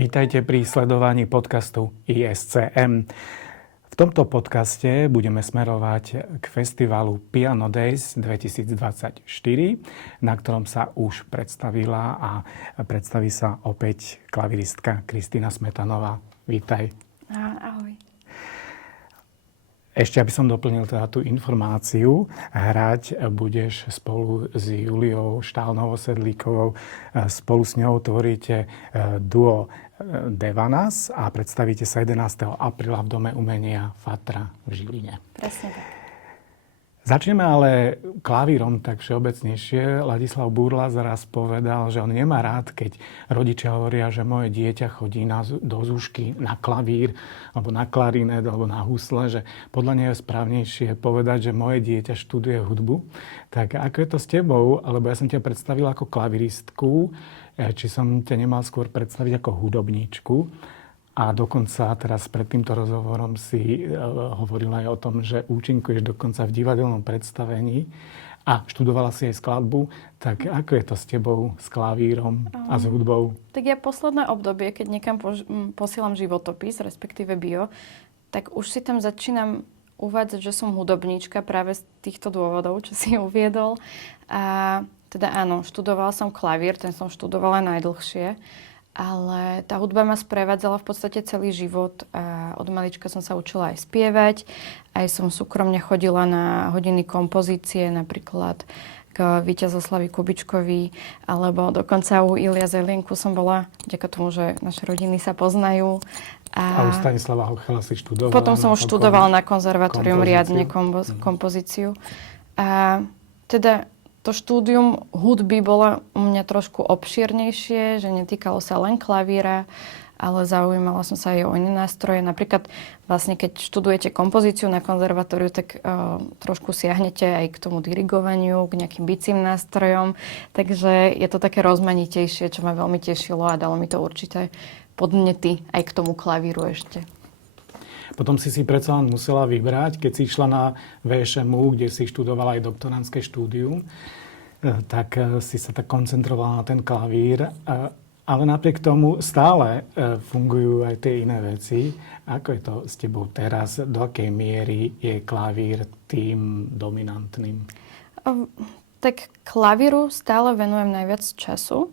Vítajte pri sledovaní podcastu ISCM. V tomto podcaste budeme smerovať k festivalu Piano Days 2024, na ktorom sa už predstavila a predstaví sa opäť klaviristka Kristína Smetanová. Vítaj. Ahoj. Ešte, aby som doplnil teda tú informáciu, hrať budeš spolu s Juliou Štálnovou-Sedlíkovou. Spolu s ňou tvoríte duo Devanas a predstavíte sa 11. apríla v Dome umenia Fatra v Žiline. Presne tak. Začneme ale klavírom tak všeobecnejšie. Ladislav Burla zaraz povedal, že on nemá rád, keď rodičia hovoria, že moje dieťa chodí do zúšky na klavír, alebo na klarinet, alebo na husle, že podľa neho je správnejšie povedať, že moje dieťa študuje hudbu. Tak ako je to s tebou? Alebo ja som ťa predstavila ako klaviristku, či som ťa nemal skôr predstaviť ako hudobníčku. A dokonca teraz pred týmto rozhovorom si hovorila aj o tom, že účinkuješ dokonca v divadelnom predstavení a študovala si aj skladbu. Tak ako je to s tebou, s klavírom a s hudbou? Tak ja posledné obdobie, keď niekam posielam životopis, respektíve bio, tak už si tam začínam uvádzať, že som hudobníčka práve z týchto dôvodov, čo si uviedol. A teda áno, študovala som klavír, ten som študovala najdlhšie. Ale tá hudba ma sprevádzala v podstate celý život a od malička som sa učila aj spievať. Aj som súkromne chodila na hodiny kompozície, napríklad k Víťazoslavi Kubičkovi, alebo dokonca u Ilia Zelienku som bola, vďaka tomu, že naše rodiny sa poznajú. A u Stanislava Hochela si študovala? Potom som už študovala na konzervatórium riadne kompozíciu. A teda to štúdium hudby bolo u mňa trošku obšírnejšie, že netýkalo sa len klavíra, ale zaujímala som sa aj o iné nástroje. Napríklad vlastne, keď študujete kompozíciu na konzervatóriu, tak trošku siahnete aj k tomu dirigovaniu, k nejakým bicím nástrojom. Takže je to také rozmanitejšie, čo ma veľmi tešilo a dalo mi to určité podnety aj k tomu klavíru ešte. Potom si predsa len musela vybrať, keď si išla na VŠMU, kde si študovala aj doktorandské štúdium, tak si sa tak koncentrovala na ten klavír. Ale napriek tomu stále fungujú aj tie iné veci. Ako je to s tebou teraz? Do akej miery je klavír tým dominantným? Tak klavíru stále venujem najviac času.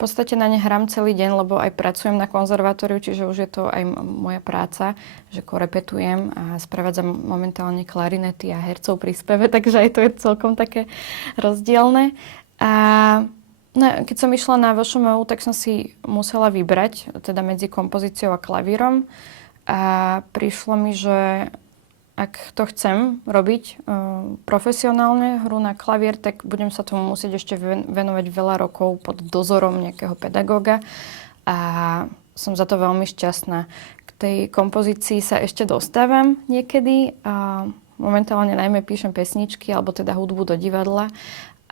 V podstate na ne hrám celý deň, lebo aj pracujem na konzervatóriu, čiže už je to aj moja práca, že korepetujem a sprevádzam momentálne klarinety a hercov pri speve, takže aj to je celkom také rozdielne. A keď som išla na VŠMU, tak som si musela vybrať teda medzi kompozíciou a klavírom a prišlo mi, že ak to chcem robiť profesionálne, hru na klavír, tak budem sa tomu musieť ešte venovať veľa rokov pod dozorom nejakého pedagóga a som za to veľmi šťastná. K tej kompozícii sa ešte dostávam niekedy a momentálne najmä píšem pesničky alebo teda hudbu do divadla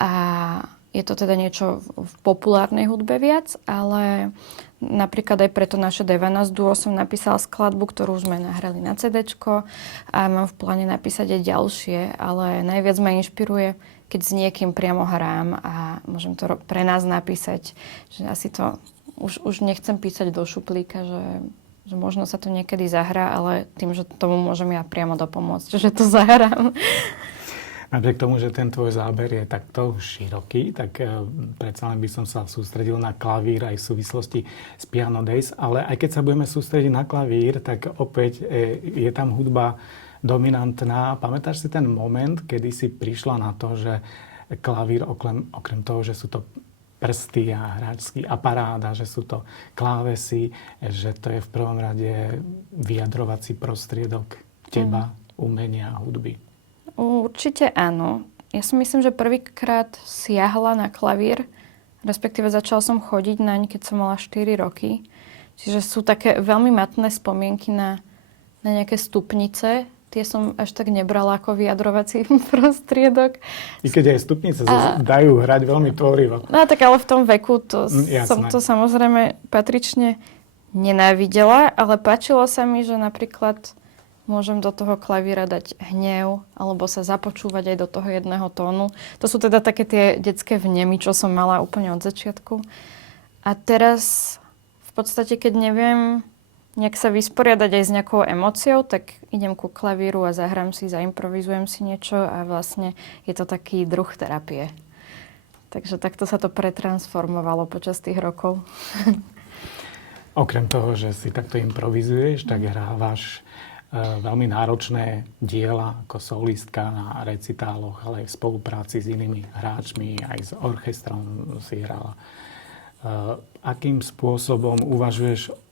a je to teda niečo v populárnej hudbe viac, ale napríklad aj preto naše Devanas duo som napísala skladbu, ktorú sme nahrali na CDčko a mám v pláne napísať aj ďalšie, ale najviac ma inšpiruje, keď s niekým priamo hrám a môžem to pre nás napísať, že asi to už nechcem písať do šuplíka, že možno sa to niekedy zahrá, ale tým, že tomu môžem ja priamo dopomôcť, že to zahrám. Napriek tomu, že ten tvoj záber je takto široký, tak predsa len by som sa sústredil na klavír aj v súvislosti s Piano Days. Ale aj keď sa budeme sústrediť na klavír, tak opäť je tam hudba dominantná. Pamätáš si ten moment, kedy si prišla na to, že klavír, okrem toho, že sú to prsty a hráčský aparát a že sú to klávesy, že to je v prvom rade vyjadrovací prostriedok teba, umenia a hudby? Určite áno. Ja si myslím, že prvýkrát siahla na klavír, respektíve začala som chodiť naň, keď som mala 4 roky. Čiže sú také veľmi matné spomienky na nejaké stupnice. Tie som až tak nebrala ako vyjadrovací prostriedok. I keď aj stupnice dajú hrať veľmi tvorivo. No tak ale v tom veku som to samozrejme patrične nenávidela, ale páčilo sa mi, že napríklad môžem do toho klavíra dať hnev alebo sa započúvať aj do toho jedného tónu. To sú teda také tie detské vnemy, čo som mala úplne od začiatku. A teraz podstate, keď neviem nejak sa vysporiadať aj s nejakou emóciou, tak idem ku klavíru a zahrám si, zaimprovizujem si niečo a vlastne je to taký druh terapie. Takže takto sa to pretransformovalo počas tých rokov. Okrem toho, že si takto improvizuješ, tak hrávaš veľmi náročné diela ako solistka na recitáloch, ale aj v spolupráci s inými hráčmi, aj s orchestrom si hrala. Akým spôsobom uvažuješ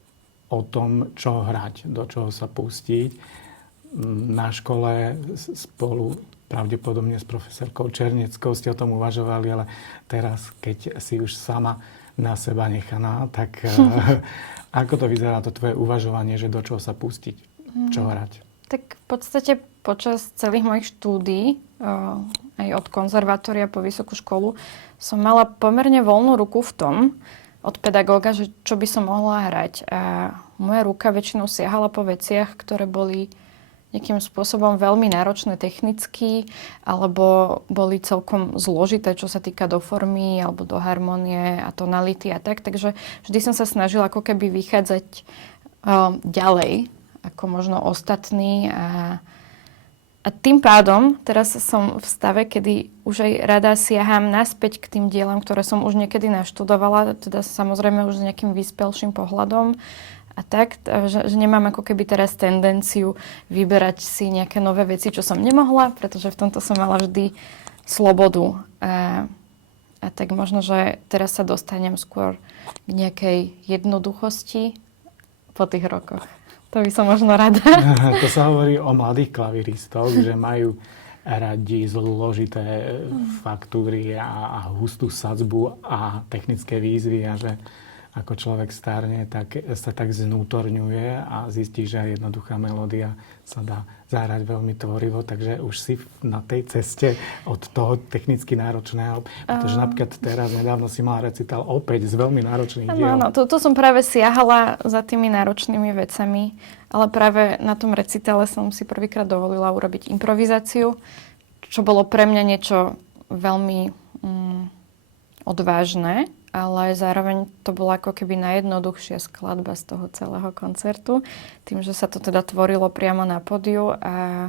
o tom, čo hrať, do čoho sa pustiť? Na škole spolu pravdepodobne s profesorkou Černeckou ste o tom uvažovali, ale teraz, keď si už sama na seba nechaná, tak ako to vyzerá to tvoje uvažovanie, že do čoho sa pustiť, čo hrať? Tak v podstate počas celých mojich štúdií, aj od konzervatória po vysokú školu, som mala pomerne voľnú ruku v tom, od pedagóga, že čo by som mohla hrať. A moja ruka väčšinou siahala po veciach, ktoré boli nejakým spôsobom veľmi náročné technicky, alebo boli celkom zložité, čo sa týka do formy, alebo do harmonie a tonality a tak. Takže vždy som sa snažila ako keby vychádzať ďalej, ako možno ostatní. A tým pádom teraz som v stave, kedy už aj rada siaham naspäť k tým dielam, ktoré som už niekedy naštudovala, teda samozrejme už s nejakým vyspelším pohľadom a tak, že nemám ako keby teraz tendenciu vyberať si nejaké nové veci, čo som nemohla, pretože v tomto som mala vždy slobodu. A tak možno, že teraz sa dostanem skôr k nejakej jednoduchosti po tých rokoch. To by som možno rada. To sa hovorí o mladých klaviristoch, že majú radi zložité faktúry a hustú sadzbu a technické výzvy a že ako človek starne, tak sa tak znútorňuje a zistí, že aj jednoduchá melódia sa dá zahrať veľmi tvorivo, takže už si na tej ceste od toho technicky náročného, pretože napríklad teraz nedávno si mala recitál opäť z veľmi náročných diel. Áno, to som práve siahala za tými náročnými vecami, ale práve na tom recitále som si prvýkrát dovolila urobiť improvizáciu, čo bolo pre mňa niečo veľmi odvážne, ale zároveň to bola ako keby najjednoduchšia skladba z toho celého koncertu, tým, že sa to teda tvorilo priamo na pódiu a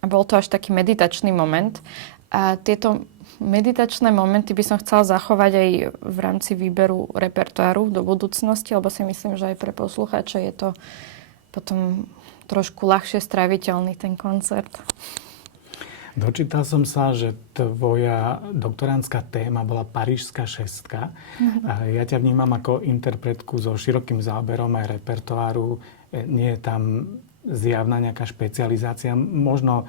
bol to až taký meditačný moment. A tieto meditačné momenty by som chcela zachovať aj v rámci výberu repertoáru do budúcnosti, lebo si myslím, že aj pre poslucháča je to potom trošku ľahšie stráviteľný ten koncert. Dočítal som sa, že tvoja doktoránska téma bola Parížská šestka. Ja ťa vnímam ako interpretku so širokým záberom aj repertoáru. Nie je tam zjavná nejaká špecializácia. Možno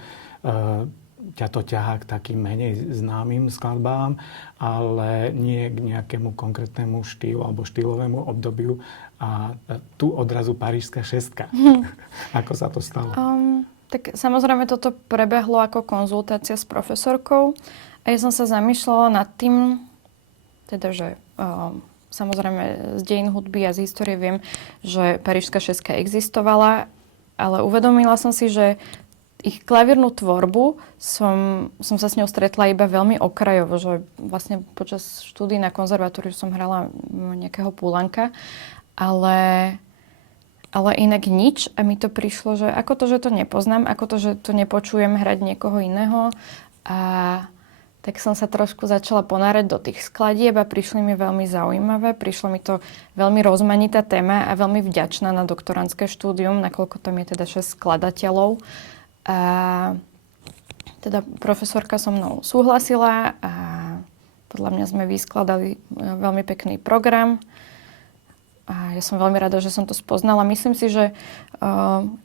ťa to ťahá k takým menej známym skladbám, ale nie k nejakému konkrétnemu štýlu alebo štýlovému obdobiu. A tu odrazu Parížská šestka. Ako sa to stalo? Tak samozrejme toto prebehlo ako konzultácia s profesorkou a ja som sa zamýšľala nad tým, teda, že samozrejme z dejín hudby a z histórie viem, že Parížská šestka existovala, ale uvedomila som si, že ich klavírnu tvorbu som sa s ňou stretla iba veľmi okrajovo, že vlastne počas štúdií na konzervatóriu som hrala nejakého Poulenca, ale inak nič a mi to prišlo, že ako to, že to nepoznám, ako to, že to nepočujem hrať niekoho iného a tak som sa trošku začala ponárať do tých skladieb a prišli mi veľmi zaujímavé, prišlo mi to veľmi rozmanitá téma a veľmi vďačná na doktorantské štúdium, nakoľko tam je teda 6 skladateľov a teda profesorka so mnou súhlasila a podľa mňa sme vyskladali veľmi pekný program. A ja som veľmi rada, že som to spoznala. Myslím si, že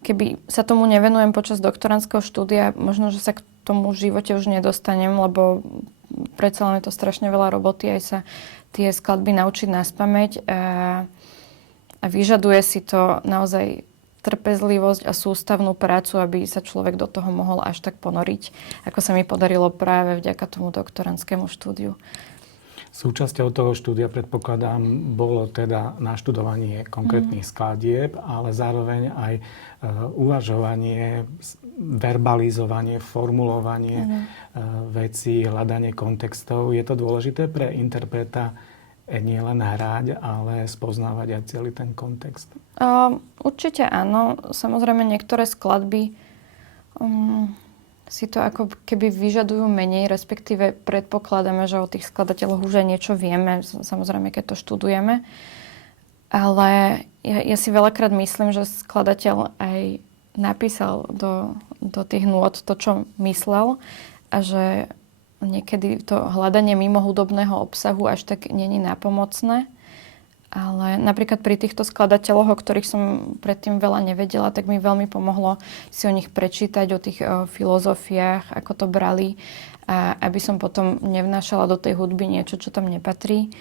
keby sa tomu nevenujem počas doktorandského štúdia, možno, že sa k tomu v živote už nedostanem, lebo predsa len je to strašne veľa roboty, aj sa tie skladby naučiť naspamäť a vyžaduje si to naozaj trpezlivosť a sústavnú prácu, aby sa človek do toho mohol až tak ponoriť, ako sa mi podarilo práve vďaka tomu doktorandskému štúdiu. Súčasťou toho štúdia, predpokladám, bolo teda naštudovanie konkrétnych skladieb, ale zároveň aj uvažovanie, verbalizovanie, formulovanie vecí, hľadanie kontextov. Je to dôležité pre interpreta nie len hrať, ale spoznávať aj celý ten kontext? Určite áno. Samozrejme niektoré skladby si to ako keby vyžadujú menej, respektíve predpokladáme, že o tých skladateľoch už aj niečo vieme, samozrejme, keď to študujeme. Ale ja si veľakrát myslím, že skladateľ aj napísal do tých nôt to, čo myslel a že niekedy to hľadanie mimo hudobného obsahu až tak není nápomocné. Ale napríklad pri týchto skladateľoch, o ktorých som predtým veľa nevedela, tak mi veľmi pomohlo si o nich prečítať, o tých filozofiách, ako to brali, a aby som potom nevnášala do tej hudby niečo, čo tam nepatrí.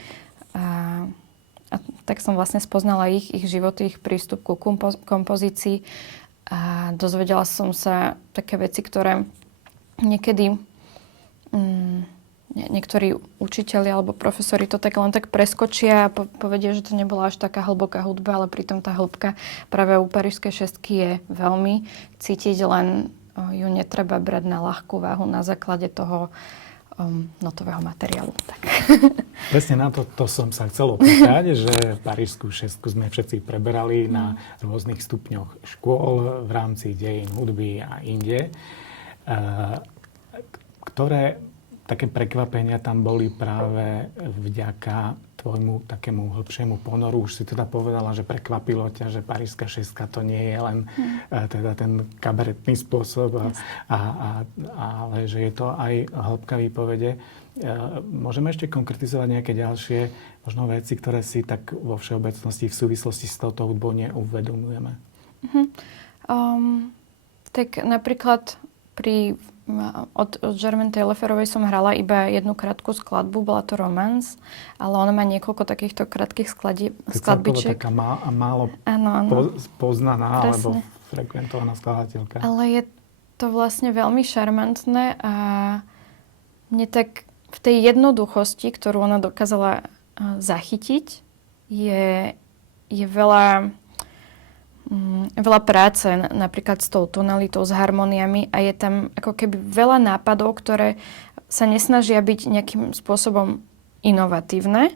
A tak som vlastne spoznala ich životy, ich prístup ku kompozícii a dozvedela som sa také veci, ktoré niekedy niektorí učitelia alebo profesori to tak len tak preskočia a povedia, že to nebola až taká hlboká hudba, ale pritom tá hĺbka práve u Parížskej šestky je veľmi cítiť, len ju netreba brať na ľahkú váhu na základe toho notového materiálu. Tak. Presne na to som sa chcel opýtať, že Parížskú šestku sme všetci preberali na rôznych stupňoch škôl v rámci dejín hudby a inde. Ktoré také prekvapenia tam boli práve vďaka tvojmu takému hlbšiemu ponoru? Už si teda povedala, že prekvapilo ťa, že Parížska šestka to nie je len teda ten kabaretný spôsob, ale že je to aj hĺbka výpovede. Môžeme ešte konkretizovať nejaké ďalšie možno veci, ktoré si tak vo všeobecnosti v súvislosti s touto hudbou neuvedomujeme? Tak napríklad od Germaine Tailleferovej som hrala iba jednu krátku skladbu, bola to Romance, ale ona má niekoľko takýchto krátkych skladbičiek. Taká málo poznaná alebo frekventovaná skladateľka. Ale je to vlastne veľmi šarmantné a mne tak v tej jednoduchosti, ktorú ona dokázala zachytiť, je veľa práce napríklad s tou tonalitou, s harmóniami a je tam ako keby veľa nápadov, ktoré sa nesnažia byť nejakým spôsobom inovatívne,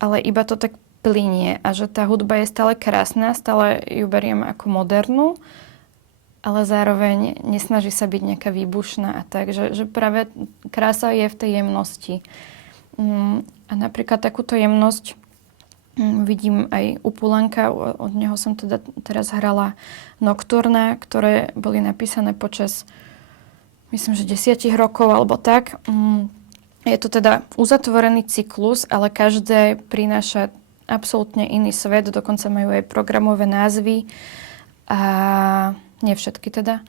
ale iba to tak plynie a že tá hudba je stále krásna, stále ju beriem ako modernú, ale zároveň nesnaží sa byť nejaká výbušná a tak, že práve krása je v tej jemnosti. A napríklad takúto jemnosť vidím aj u Poulenca, od neho som teda teraz hrala Nocturna, ktoré boli napísané počas, myslím, že 10 rokov alebo tak. Je to teda uzatvorený cyklus, ale každé prináša absolútne iný svet, dokonca majú aj programové názvy a nie všetky teda.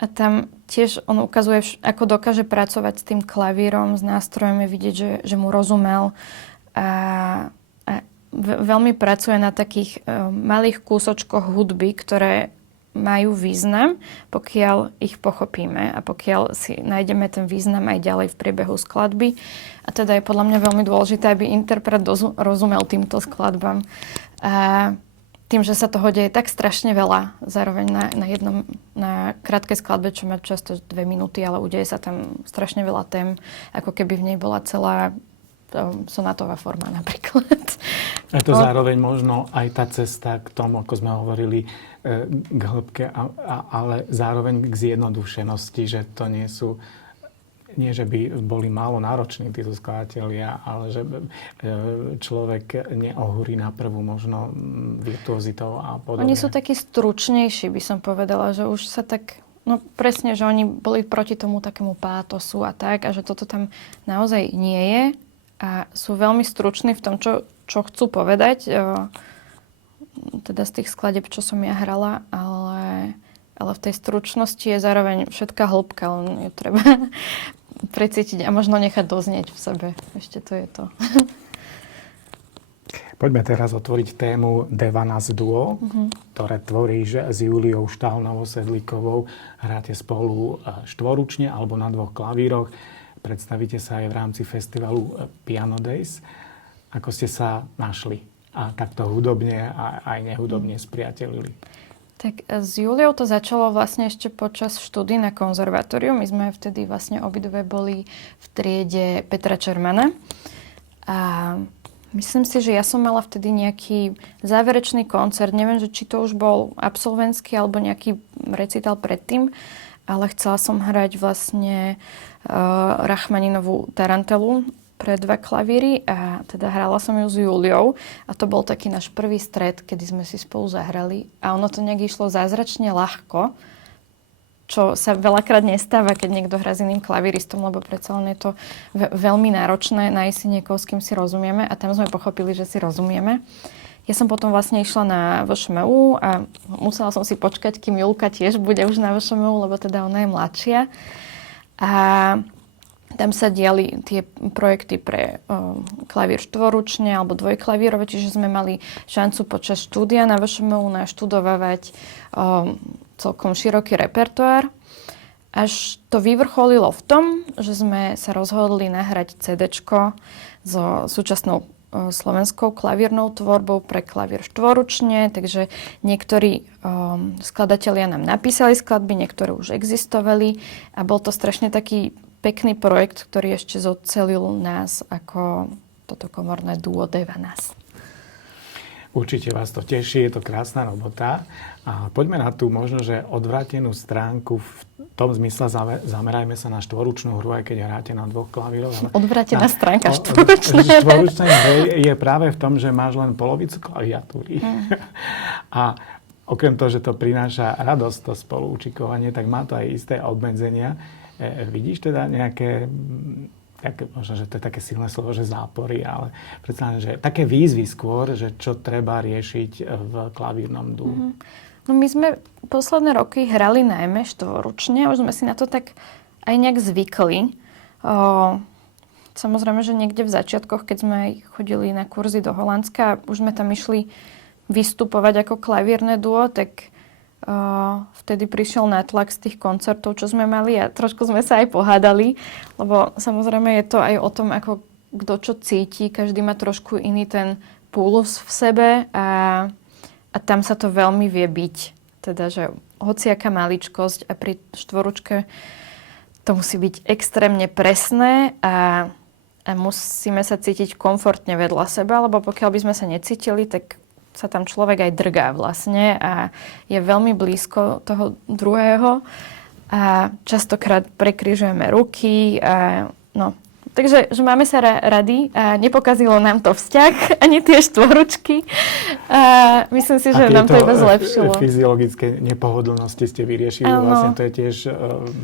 A tam tiež on ukazuje, ako dokáže pracovať s tým klavírom, s nástrojom, je vidieť, že mu rozumel a veľmi pracuje na takých malých kúsočkoch hudby, ktoré majú význam, pokiaľ ich pochopíme a pokiaľ si nájdeme ten význam aj ďalej v priebehu skladby. A teda je podľa mňa veľmi dôležité, aby interpret rozumel týmto skladbám. A tým, že sa toho deje tak strašne veľa, zároveň na krátkej skladbe, čo má často 2 minúty, ale udeje sa tam strašne veľa tém, ako keby v nej bola celá sonátová forma napríklad. A to zároveň možno aj tá cesta k tomu, ako sme hovorili, k hĺbke, ale zároveň k zjednodušenosti, že to nie, že by boli málo nároční títo skladatelia, ale že človek neohúri na prvú možno virtuozitou a podobne. Oni sú takí stručnejší, by som povedala, že už sa tak, no presne, že oni boli proti tomu takému pátosu a tak, a že toto tam naozaj nie je. A sú veľmi struční v tom, čo chcú povedať, teda z tých skladeb, čo som ja hrala, ale v tej stručnosti je zároveň všetká hĺbka, len ju treba precítiť a možno nechať doznieť v sebe. Ešte to je to. Poďme teraz otvoriť tému Devanas Duo, ktoré tvoríš s Juliou Štálnovou-Sedlíkovou. Hráte spolu štvoručne alebo na 2 klavíroch. Predstavíte sa aj v rámci festivalu Piano Days. Ako ste sa našli a takto hudobne a aj nehudobne spriatelili? Tak s Juliou to začalo vlastne ešte počas štúdií na konzervatóriu. My sme vtedy vlastne obidve boli v triede Petra Čermana. A myslím si, že ja som mala vtedy nejaký záverečný koncert. Neviem, že či to už bol absolventský alebo nejaký recital predtým, ale chcela som hrať vlastne Rachmaninovú Tarantelu pre 2 klavíry a teda hrala som ju s Juliou a to bol taký náš prvý stret, kedy sme si spolu zahrali a ono to nejak išlo zázračne ľahko, čo sa veľakrát nestáva, keď niekto hrá s iným klavíristom, lebo predsa len je to veľmi náročné nájsť si niekoho, s kým si rozumieme a tam sme pochopili, že si rozumieme. Ja som potom vlastne išla na VŠMU a musela som si počkať, kým Julka tiež bude už na VŠMU, lebo teda ona je mladšia. A tam sa diali tie projekty pre klavír štvoručne alebo dvojklavírové, čiže sme mali šancu počas štúdia na VŠMU naštudovávať celkom široký repertoár. Až to vyvrcholilo v tom, že sme sa rozhodli nahrať CD-čko so súčasnou slovenskou klavírnou tvorbou pre klavír štvoručne, takže niektorí skladatelia nám napísali skladby, niektoré už existovali a bol to strašne taký pekný projekt, ktorý ešte zocelil nás ako toto komorné duo Devanas. Určite vás to teší, je to krásna robota. A poďme na tú možno, že odvrátenú stránku v tom zmysle, zamerajme sa na štvoručnú hru, aj keď hráte na 2 klavíroch. Odvrátená stránka štvoručnej hry je práve v tom, že máš len polovicu klaviatúry. A okrem toho, že to prináša radosť, to spolúčikovanie, tak má to aj isté obmedzenia. Vidíš teda nejaké možno, že to je také silné slovo, že zápory, ale predstavím, že také výzvy skôr, že čo treba riešiť v klavírnom duu. No my sme posledné roky hrali najmä štvoručne, už sme si na to tak aj nejak zvykli. Samozrejme, že niekde v začiatkoch, keď sme aj chodili na kurzy do Holandska, už sme tam išli vystupovať ako klavírne duo, tak vtedy prišiel nátlak z tých koncertov, čo sme mali a trošku sme sa aj pohádali, lebo samozrejme je to aj o tom, ako kto čo cíti, každý má trošku iný ten pulus v sebe a tam sa to veľmi vie byť. Teda, že hociaká maličkosť a pri štvoručke to musí byť extrémne presné a musíme sa cítiť komfortne vedľa seba, lebo pokiaľ by sme sa necítili, tak sa tam človek aj drgá vlastne a je veľmi blízko toho druhého a častokrát prekryžujeme ruky a no. Takže že máme sa radi a nepokazilo nám to vzťah, ani tie štvoručky. A myslím si, že nám to iba zlepšilo. Fyziologické nepohodlnosti ste vyriešili. Áno. Vlastne to je tiež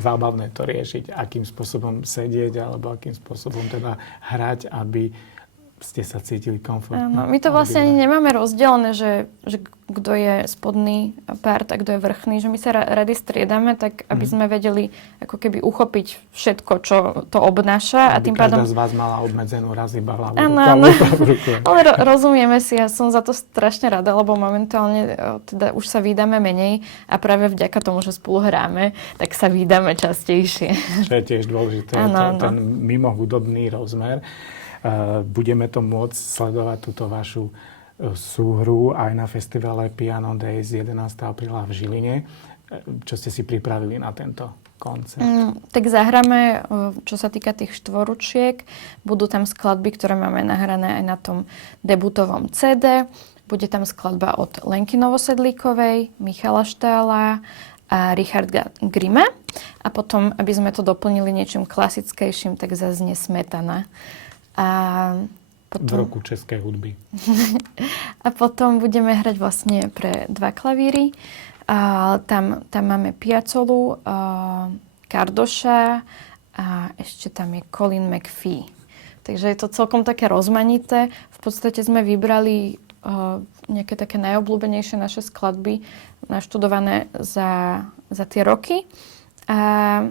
zábavné to riešiť. Akým spôsobom sedieť alebo akým spôsobom teda hrať, aby ste sa cítili komfortne. Áno, my to vlastne ani nemáme rozdelené, že kto je spodný part a kto je vrchný, že my sa rady striedame, tak aby sme vedeli ako keby uchopiť všetko, čo to obnáša. Aby každá z vás mala obmedzenú raz iba hlavu. Ale rozumieme si, ja som za to strašne rada, lebo momentálne teda už sa vídame menej a práve vďaka tomu, že spolu hráme, tak sa vídame častejšie. Čo je tiež dôležité, ten mimohudobný rozmer. Budeme to môcť sledovať túto vašu súhru aj na festivale Piano Days 11. apríla v Žiline. Čo ste si pripravili na tento koncert? Tak zahráme, čo sa týka tých štvoručiek. Budú tam skladby, ktoré máme nahrané aj na tom debutovom CD. Bude tam skladba od Lenky Novosedlíkovej, Michala Štála a Richarda Grima. A potom, aby sme to doplnili niečím klasickejším, tak zaznie Smetana. A potom... V roku českej hudby. A potom budeme hrať vlastne pre 2 klavíry. Tam máme Piazzolu, Kardoša a ešte tam je Colin McPhee. Takže je to celkom také rozmanité. V podstate sme vybrali nejaké také najobľúbenejšie naše skladby naštudované za tie roky. A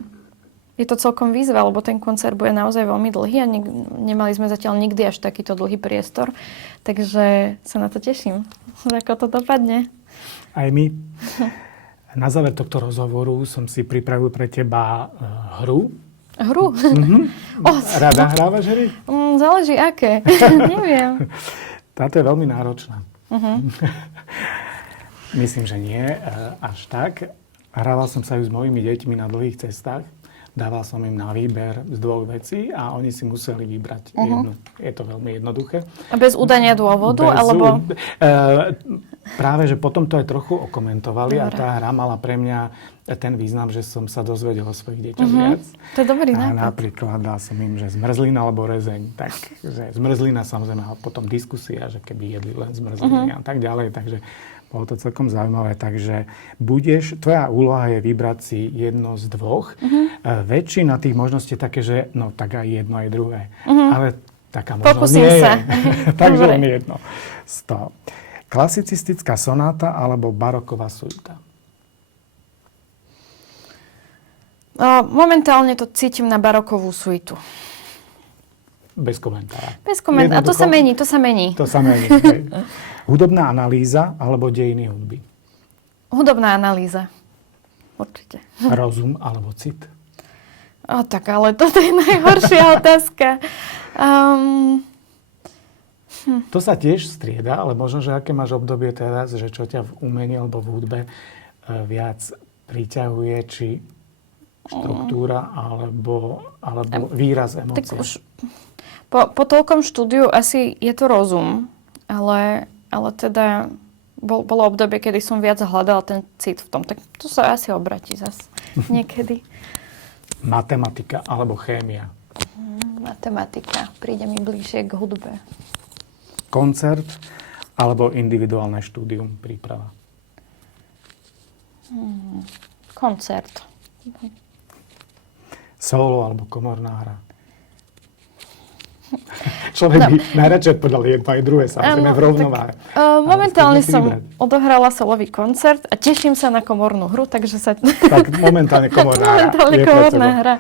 je to celkom výzva, lebo ten koncert bude naozaj veľmi dlhý a nemali sme zatiaľ nikdy až takýto dlhý priestor. Takže sa na to teším, ako to dopadne. Aj my. Na záver tohto rozhovoru som si pripravil pre teba hru. Hru? Rada hrávaš hry? Záleží aké. Neviem. Táto je veľmi náročná. Myslím, že nie až tak. Hrával som sa ju s mojimi deťmi na dlhých cestách dával som im na výber z 2 vecí a oni si museli vybrať jednu. Je to veľmi jednoduché. A bez udania dôvodu? Alebo... Práve, že potom to aj trochu okomentovali. Dobre. A tá hra mala pre mňa ten význam, že som sa dozvedel o svojich deťoch viac. To je dobrý A nápad. napríklad dal som im, že zmrzlina alebo rezeň. Takže zmrzlina samozrejme, a potom diskusia, že keby jedli len zmrzliny a tak ďalej. Takže bolo to celkom zaujímavé. Takže tvoja úloha je vybrať si jedno z 2. Väčšina tých možností je také, že no tak aj jedno, aj druhé. Ale taká možnosť Pokúsim nie sa. je. Takže Dobre. len jedno z toho. Klasicistická sonáta alebo baroková suita? Momentálne to cítim na barokovú suitu. Bez komentára. Bez komentára. A to sa mení, to sa mení. To sa mení. Hej. Hudobná analýza alebo dejiny hudby? Hudobná analýza. Určite. Rozum alebo cit? Tak ale toto je najhoršia otázka. To sa tiež strieda, ale možno, že aké máš obdobie teraz, že čo ťa v umení alebo v hudbe viac priťahuje, či štruktúra alebo výraz emócie? Tak už po toľkom štúdiu asi je to rozum, ale teda bolo obdobie, kedy som viac hľadala ten cit v tom. Tak to sa asi obratí zase niekedy. Matematika alebo chémia? Matematika. Príde mi bližšie k hudbe. Koncert alebo individuálne štúdium, príprava? Koncert. Solo alebo komorná hra? Človek by najradšej odpovedal jedno aj druhé, samozrejme v rovnováhe. Momentálne skúsme si som vybrať. odohrala solový koncert a teším sa na komornú hru, takže sa... Tak momentálne komorná hra. Momentálne Je pred komorná tebou. hra.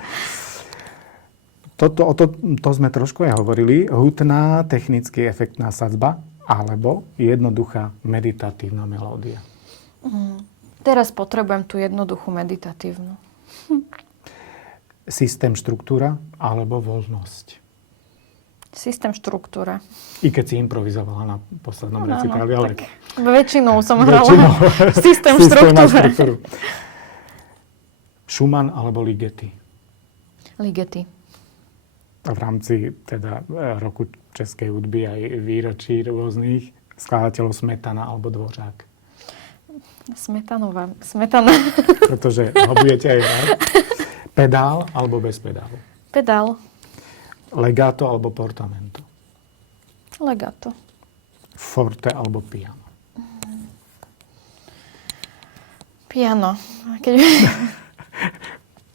To sme trošku aj hovorili. Hutná, technicky efektná sadzba alebo jednoduchá meditatívna melódia? Teraz potrebujem tú jednoduchú meditatívnu. Systém, štruktúra alebo voľnosť? Systém, štruktúra. I keď si improvizovala na poslednom recitáli, ale... tak väčšinou som hrala Väčšinou. systém, a štruktúra. štruktúru. Schumann alebo Ligeti? Ligeti. V rámci teda roku českej hudby aj výročí rôznych skladateľov Smetana alebo Dvořák. Smetana. Pretože ho budete aj hrať. Pedál alebo bez pedálu? Pedál. Legato alebo portamento? Legato. Forte alebo piano? Piano.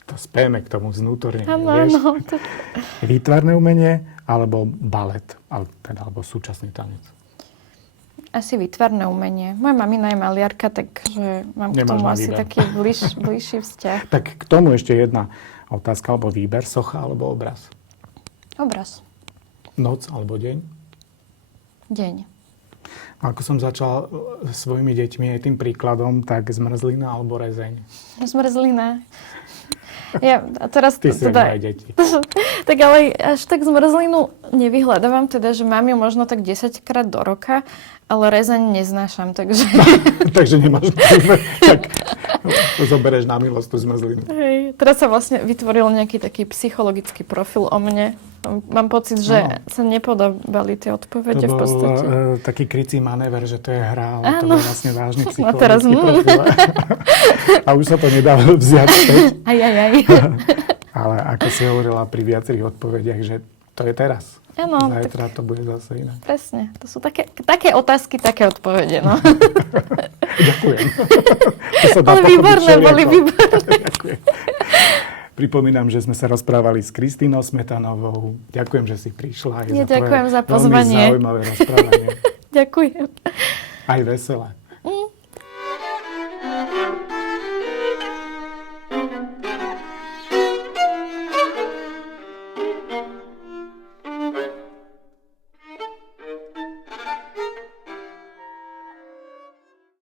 To spieme k tomu vnútorne, Áno, vieš? áno. Výtvarné umenie alebo balet, alebo súčasný tanec? Asi výtvarné umenie. Moja mamina je maliarka, takže mám k Nemáš tomu na asi výber. taký bližší vzťah. Tak k tomu ešte jedna otázka alebo výber. Socha alebo obraz? Obraz. Noc alebo deň? Deň. Ako som začal svojimi deťmi aj tým príkladom, tak zmrzlina alebo rezeň? Zmrzlina. A teraz Ty si teda, moje deti. tak ale až tak zmrzlinu nevyhľadávam, teda, že mám ju možno tak 10 krát do roka, ale rezeň neznášam, takže... Takže nemáš výber. Tak zoberieš na milosť tú zmrzlinu. Hej, teraz sa vlastne vytvoril nejaký taký psychologický profil o mne. Mám pocit, že sa nepodobali tie odpovede v podstate. To bol taký krycí manéver, že to je hra, ale to Áno. bol vlastne vážny A teraz, psychologický profil. A už sa to nedá vziať späť. Aj. Ale ako si hovorila pri viacerých odpovediach, že to je teraz. Áno, Zajtra to bude zase iné. Presne. To sú také otázky, také odpovede, no. Ďakujem. To sa dá Ale pochopiť výborné, všelijako. boli výborné. Ďakujem. Pripomínam, že sme sa rozprávali s Kristínou Smetanovou. Ďakujem, že si prišla. Ja ďakujem za Veľmi pozvanie. zaujímavé rozprávanie. Ďakujem. Aj veselé.